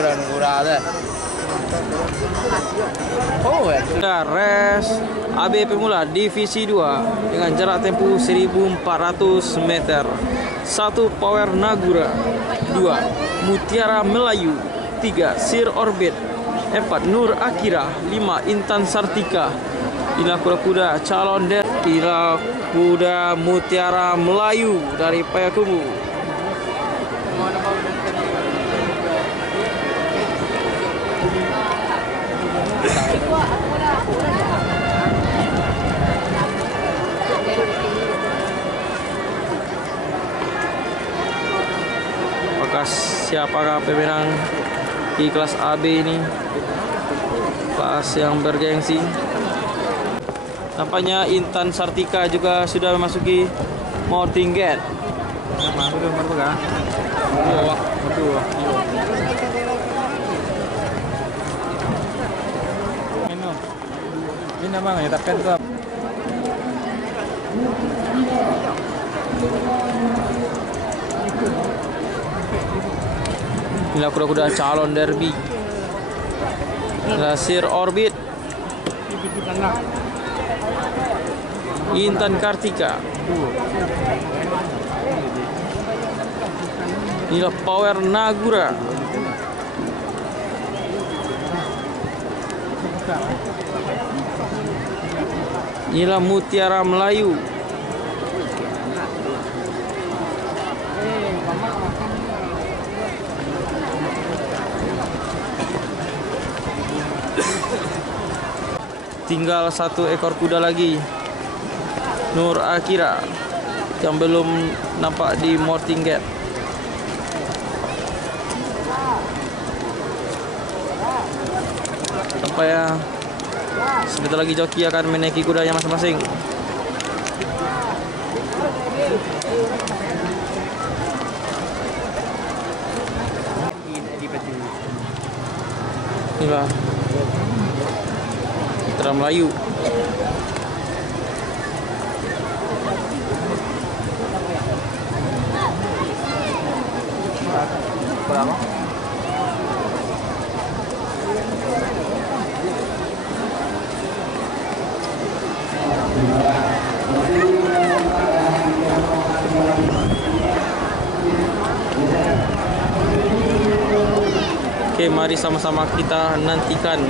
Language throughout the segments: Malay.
Nagura ada. Oh ya. Race AB pemula divisi 2 dengan jarak tempuh 1400 meter. 1 Power Nagura, 2 Mutiara Melayu, 3 Sir Orbit, 4 Nur Akira, 5 Intan Sartika. Inilah kuda-kuda calon inilah kuda Mutiara Melayu dari Payakumbuh. Apakah siapakah pemenang di kelas AB ini? Kelas yang bergengsi. Nampaknya Intan Sartika juga sudah memasuki mounting gate. Ini namanya tapi itu. Inilah kuda-kuda calon derby. Inilah Sir Orbit, Intan Kartika. Inilah Power Nagura. Inilah Mutiara Melayu. Tinggal 1 ekor kuda lagi, Nur Akira, yang belum nampak di mounting gate. Sampai ya, sebentar lagi joki akan menaiki kudanya masing-masing. Inilah Mutiara Melayu. Berapa? Oke, mari sama-sama kita nantikan.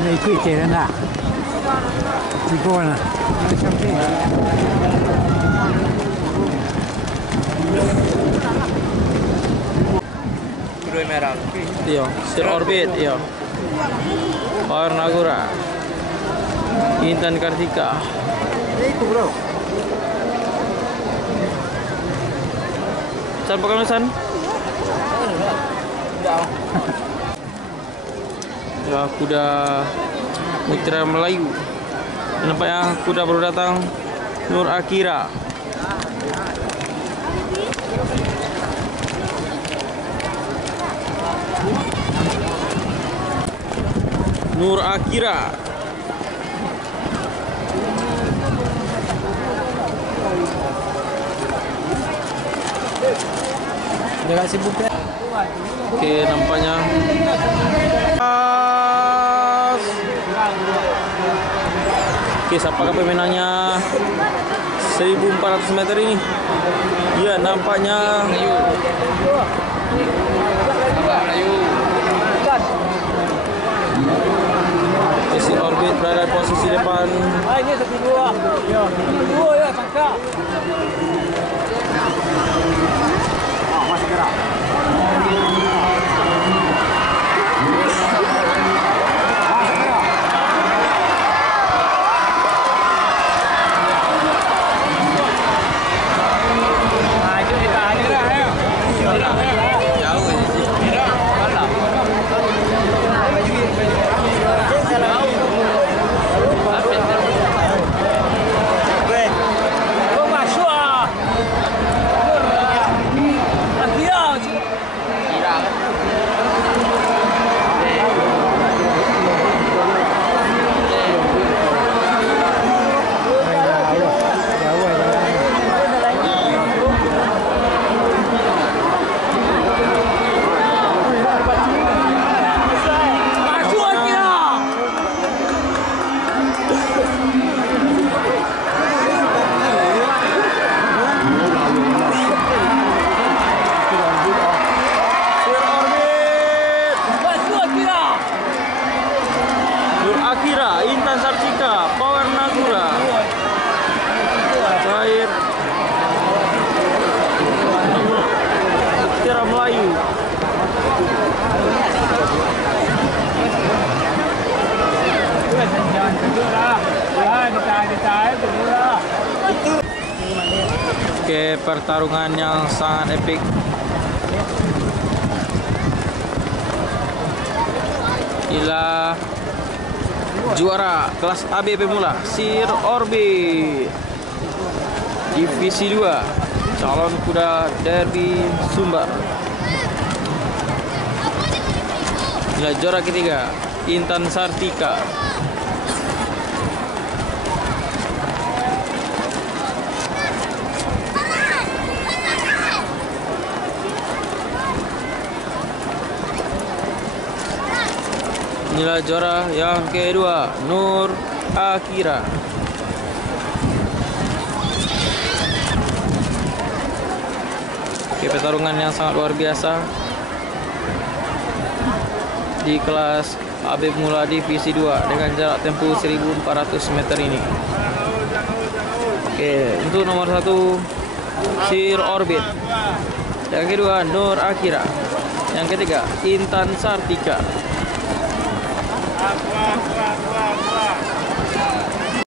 Ini ikut je nak. Ikut nak. Kuda merah. Iya, Sir Orbit, iya. Power Nagura, Intan Kartika. Itu bro. San Pekanusan. Ya, kuda Mutiara Melayu. Nampaknya kuda baru datang, Nur Akira. Nur Akira. Jangan sibuk ya. Oke, nampaknya. Oke, siapakah pemenangnya 1400 meter ini? Ya, nampaknya Sir Orbit berada di posisi depan. Ini satu dua. Ya, dua ya sangka. Masih gerak. Oke, pertarungan yang sangat epik. Inilah juara kelas AB pemula, Sir Orbit. Divisi 2, calon kuda Derby Sumbar. Inilah juara ketiga, Intan Sartika. Inilah juara yang kedua, Nur Akira. Oke, pertarungan yang sangat luar biasa di kelas AB pemula divisi 2 dengan jarak tempuh 1400 meter ini. Oke, untuk nomor 1 Sir Orbit, yang kedua Nur Akira, yang ketiga Intan Sartika.